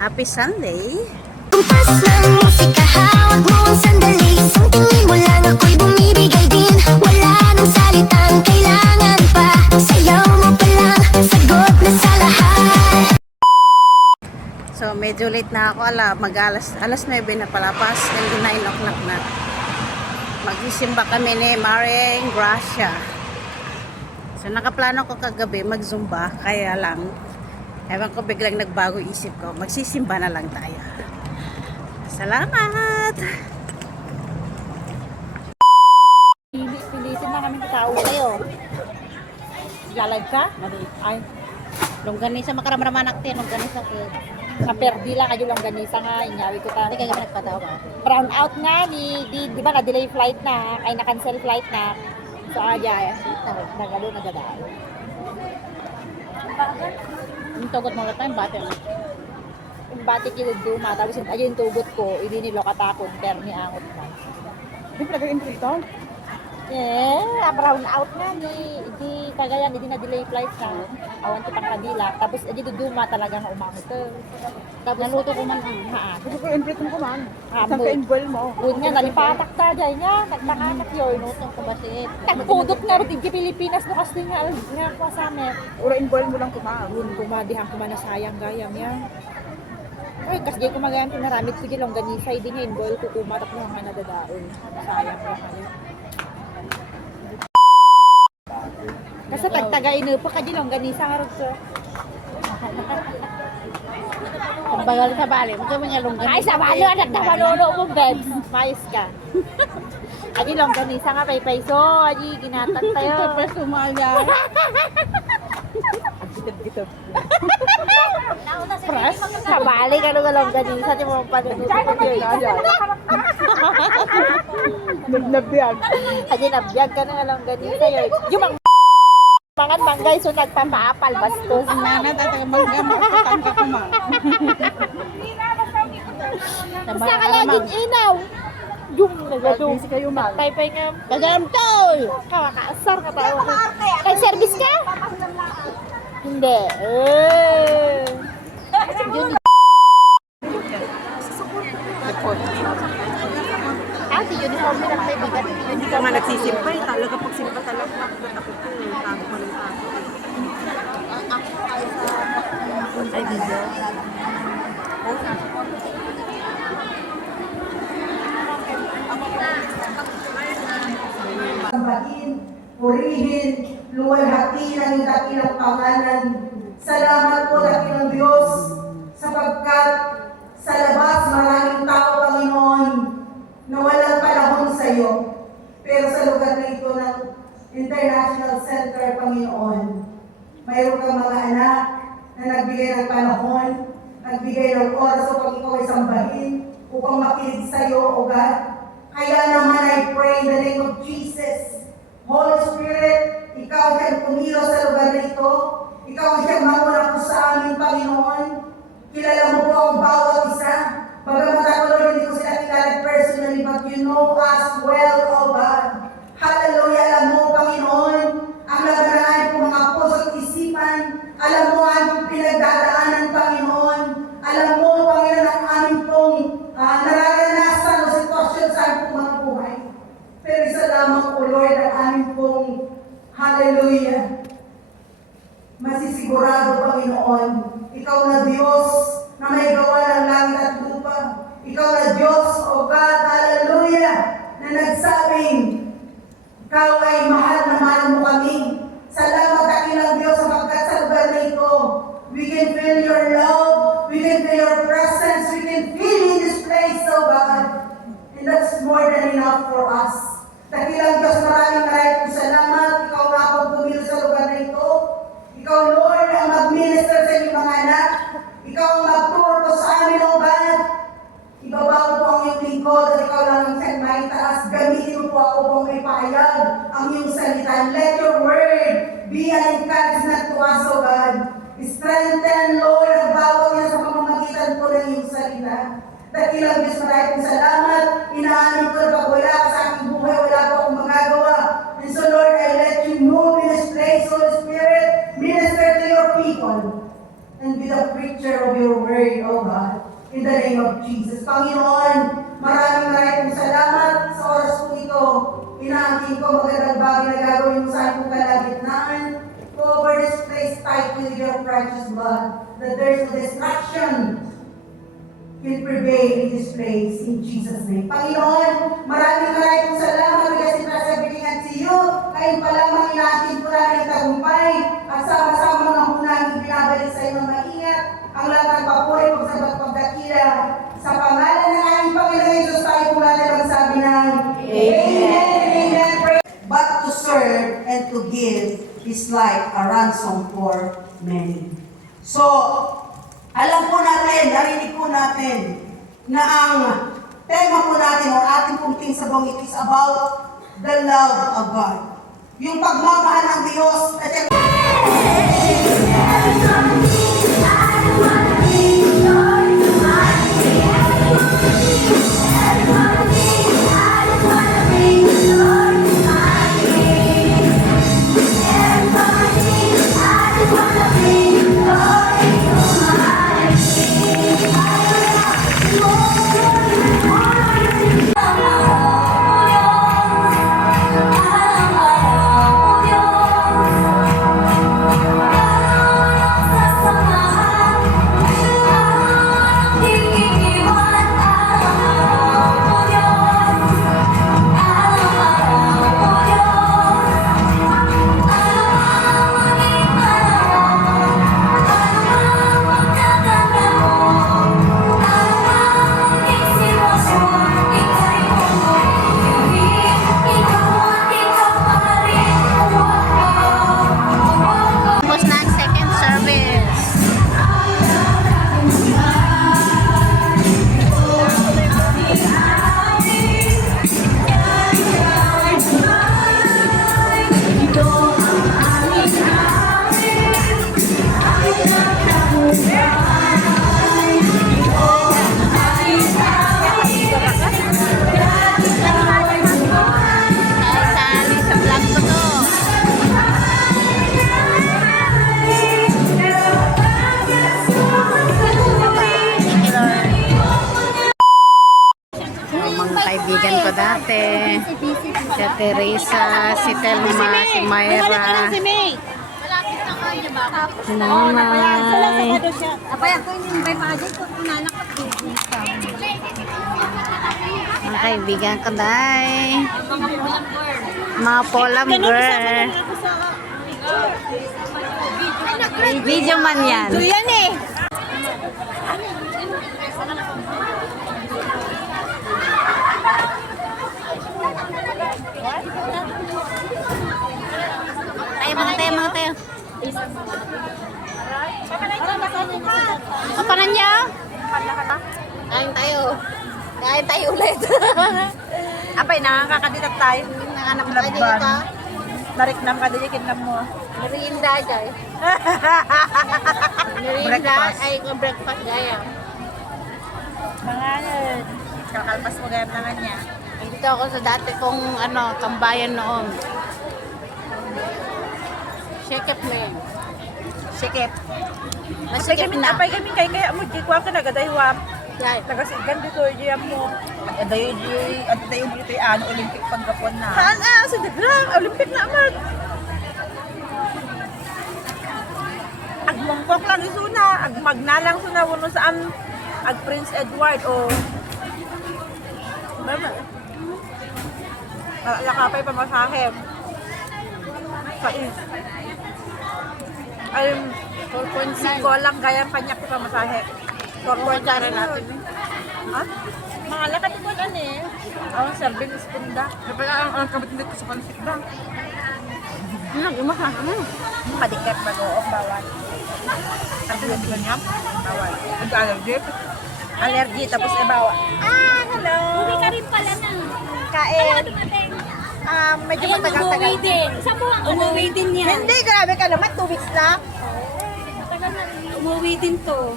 Happy Sunday! Kumpas ng musika, hawak mo ang sandali. Isang tingin mo lang ako'y bumibigay din. Wala nang salitang kailangan pa. Sayaw mo pa lang, sagot na sa lahat. So medyo late na ako, alas 9 na palapas, and 9 o'clock na. Magsisimba kami ni Maring Gracia. So nakaplano ko kagabi mag-zumba, kaya lang ewan ko biglang nagbago isip ko, magsisimba na lang tayo. Salamat! Pilitin na kami tao kayo. Lalag ka? Ay, Longganisa makaramaraman akti, longganisa ko. sa perdi lang kayo lang ganisa nga. Inyawi ko ta. Hindi ka kami nagpatawa ba? Brown out nga ni, di ba na-delay flight na, ay na-cancel flight na. So, nagalo, nagadaan. Yung tugot mo lang bate na. Yung batik yung duma, tapos yung tugot ko, hindi nilo katakot, pero ni angot na. Hindi pa nag-entry ito? Brown out nga ni, hindi kagayan, hindi na-delay flight na. Awan ko pang kadila, tapos hindi duduma talaga nga umamot. Tapos Naluto ko man ang Gusto ko i-imprint mo kuman. Ah, Isang mo. ka-involve mo. Good nga, nalipatak ta dyan nga, nagtakanak yun. Nutong ko ba si Tagpudot nga rin, di Pilipinas no kasi nga ko sa amin. Ura involve mo lang kuman. Yun, kumadihan ko man na sayang gayam yan. Uy, kasi di ko magayang pinaramit ko dyan, longganisa, hindi nga inboil ko kumatak mo nga nadadaon. Sayang ko kayo. Kasi pagtagain pa ka dyan, longganisa nga rin ko. Kung bagal sa bali, magkano niya longganisa? Ay, sa balo, anak na malolo mo, Bebs. Mais ka. Adi, longganisa nga, paypay. So, adi, ginatan tayo. First umaya. Gitap-gitap. Pras? Kabali ka nung longganisa, di mo panunutin ko yun. Nabnabiyag. Adi, nabiyag ka nung longganisa yun. Yung mangan manggay, so nagpapaapal, bastos. Ang nanat at ang magkakatang ka kuma. Basta ka laging inaw. Yung nagadong. Busy kayo man. Paypay nga. Kagamtoy! Kawakaasar ka tao. Kay service ka? Hindi. Ah, si uniform nila kay bigat. Hindi ka nga nagsisimpay. Talaga pag simpa talaga. Natakot ko. Tago pa rin tago. Ay, video. Sambahin, purihin, luwalhati ng dakilang pangalan. Salamat po dakilang Diyos sapagkat sa labas maraming tao, Panginoon, na walang panahon sa iyo. Pero sa lugar na ito ng International Center, Panginoon, mayroon kang mga anak na nagbigay ng panahon, nagbigay ng oras upang ikaw ay sambahin, upang makinig sa iyo, O God. Kaya naman I pray in the name of Jesus. Holy Spirit, ikaw siyang kumilos sa lugar na ito. Ikaw ang siyang manguna po sa amin, Panginoon. Kilala mo po ang bawat isa. Bagamat ako, Lord, hindi ko sila kilala personally, but you know us well, O God. Hallelujah, alam mo, Panginoon, ang labanan po mga puso at isipan. Alam mo ang pinagdadaanan, Panginoon. Alam mo, Panginoon, ang aming pong nararanasan o sitwasyon sa aming mga buhay. Pero isa lamang po, Lord, ang aming pong hallelujah. Masisigurado, Panginoon, ikaw na Diyos na may gawa ng langit at lupa. Ikaw na Diyos, O God, hallelujah, na nagsabing, ikaw ay mahal na mahal mo kami. Salamat dakilang Diyos sapagkat sa lugar na ito, we can feel your love, we can feel your presence, we can feel in this place, O God. And that's more than enough for us. Dakilang Diyos, maraming salamat. Ikaw nga po pumilo sa lugar na ito. Ikaw, Lord, ang mag-minister sa inyong mga anak. Ikaw ang mag-tour po sa amin, O God. Ibabaw po ang iyong lingkod at ikaw lang ang siyang maitaas. Gamitin mo po ako pong ipahayag ang iyong salita. Let your word be an encouragement to us, O God. Strengthen, Lord, ang bawat niya sa pamamagitan po ng iyong salita. Dakilang Diyos, maraming salamat. Inaamin ko na pag wala ka sa aking buhay, wala po akong magagawa. And so, Lord, I let you move in this place, Holy Spirit. Minister to your people. And preacher of your word, O God. In the name of Jesus. Panginoon, maraming salamat sa oras po ito. Inaangkin ko magandang bagay na gagawin mo sa aking kalagitnaan. Cover this place tightly with your precious blood, that there's no distraction will prevail in this place in Jesus' name. Panginoon, maraming salamat kasi nasabihingan sa iyo. Kayo pa lamang inaangkin po namin ang tagumpay at sama-sama na po namin binabalik sa iyo ng maingat ang lahat ng papuri, pagsabat, pagdakila. Sa pangalan ng aming Panginoon Jesus, tayo po natin magsabi ng Amen and Amen. But to serve and to give is like a ransom for many. So, alam po natin, narinig po natin na ang tema po natin o ating pong tingsabong, it is about the love of God. Yung pagmamahal ng Diyos at Tapos na ang second service. Sali sa vlog ko to. Yung mga kaibigan ko dati, si Teresa, si Telma, si Mayra, si Nanay, mga kaibigan ko dahil, mga polam girl. Video man yan. Yan eh. Mga tayo. Kapanan niya? Kain tayo ulit. Apay, nakakadilat tayo. Nanganak na kayo dito. Nariknam ka din, kinam mo. Merienda jay. Merienda ay breakfast gaya. Mga yun. Kakalpas mo gaya naman niya. Dito ako sa dati kong tambayan noon. Shekep na yun. Sikip. Masikip na. Apay kami kaya mo, di ko ka nagadaywa. Yay. Nagasigan dito, di mo. At tayo mo ito Olympic panggapon na. Saan sa Daglang? Olympic na amad. Agmangkok lang isuna. Agmagnalang suna. Wano saan? Ag Prince Edward o... Lakapay pamasahe. Sais. Ay, 4.5 lang gaya kanya ko pamasahe. 4.5 natin. Ha? Mga lakad ko lang eh. Ang serving spoon da. Dapat ang kabit nito sa pansik ba? Padikit mag-uok bawal. Sabi yung ba niya? Bawal. Ang allergy? Allergy tapos bawal. Hello. Uwi ka rin pala na. Kain. Medyo Ayan, matagal-tagal. umuwi din. Saan buwan ka umuwi din yan. Hindi, grabe ka naman. 2 weeks lang. Tagal na umuwi din to.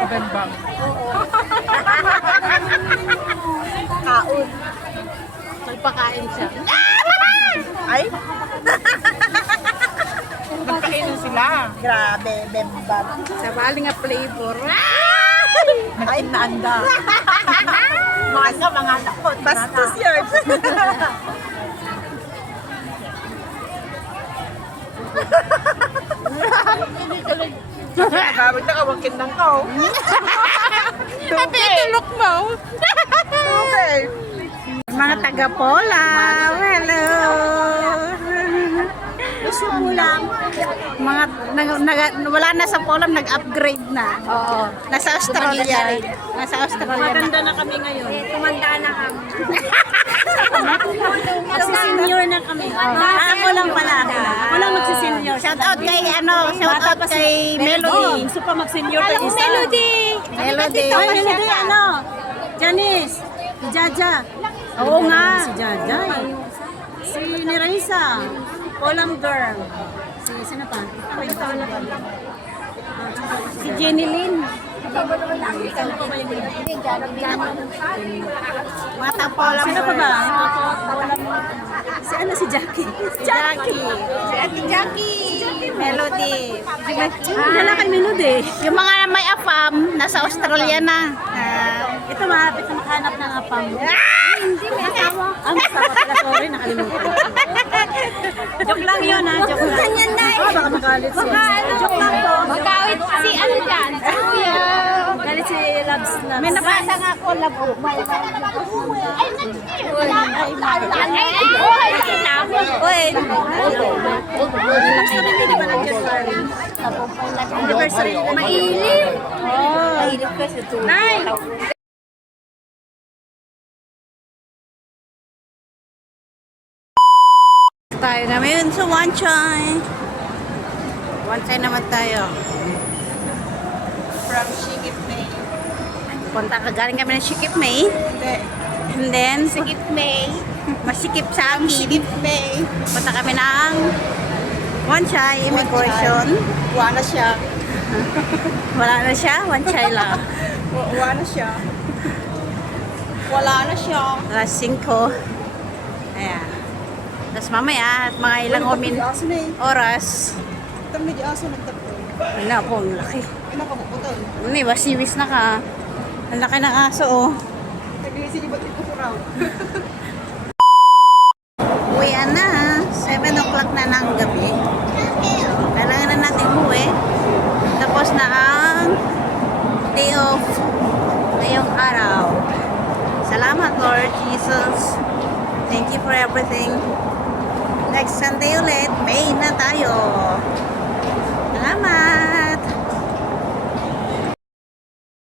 Kabenbang. Kaon. Magpakain siya. Ay? Magkainan sila. Grabe, bemba. Sa bali nga flavor. Ay, naanda. mga lakot. Bastos yun. Gamit na kawakin ng ko. Happy tulok mo. Okay. Mga taga-Pola, hello! Gusto mo lang. Mga, wala na sa Polam, nag-upgrade na. Oo. Nasa Australia. Nasa Australia na. Maganda na kami ngayon. Tumanda na kami. Magsi-senior na kami. Ako lang pala. Ako lang magsi-senior. Shout out kay, shout out kay Melody. Gusto pa mag-senior pa isa. Melody! Melody. Ay, Melody, Janice! Si Jaja. Oo nga. Si Jaja. Si Niraisa. Polam Girl. Sino pa? Si Jenny Lynn. Mga taga-Polam. Sino pa ba? Si ano, si Jackie. Jackie. Si Ate Jackie. Melody. Dala kay Melody. Yung mga may afam, nasa Australia na. Ito malapit na makahanap ng apam. Hindi, may asawa. May asawa pala. Sorry, nakalimutan. Joke lang yun, ha? Joke lang. Ganyan na eh. Baka magalit siya. Joke lang to. Magkawit si ano dyan? Si Kuya. Galit si Labs na. May nabasa nga ako, labo. Ay, Uy, Anniversary na Mailim. Nay! tayo naman sa One Chai. One Chai naman tayo. From Shigit May. Galing kami ng Sikip May. Hindi. And then, Shigit May. masikip sa akin. Shigit May. Punta kami ng One Chai Immigration. Wala siya. Wala na siya, One Chai lang. Wala siya. Wala na siya. Alas 5. Ayan. Tapos mamaya, at mga ilang Aso na eh. oras. Ito medyo aso nagtapos. Wala po, ang laki. Pinakabukutol. Ano eh, wasiwis na ka. Ang laki ng aso, oh. Naglisi di ba't ito raw? Uwian na, 7 o'clock na ng gabi. So, kailangan na natin umuwi. Tapos na ang day off ngayong araw. Salamat, Lord Jesus. Thank you for everything. Next Sunday ulit, May na tayo. Salamat!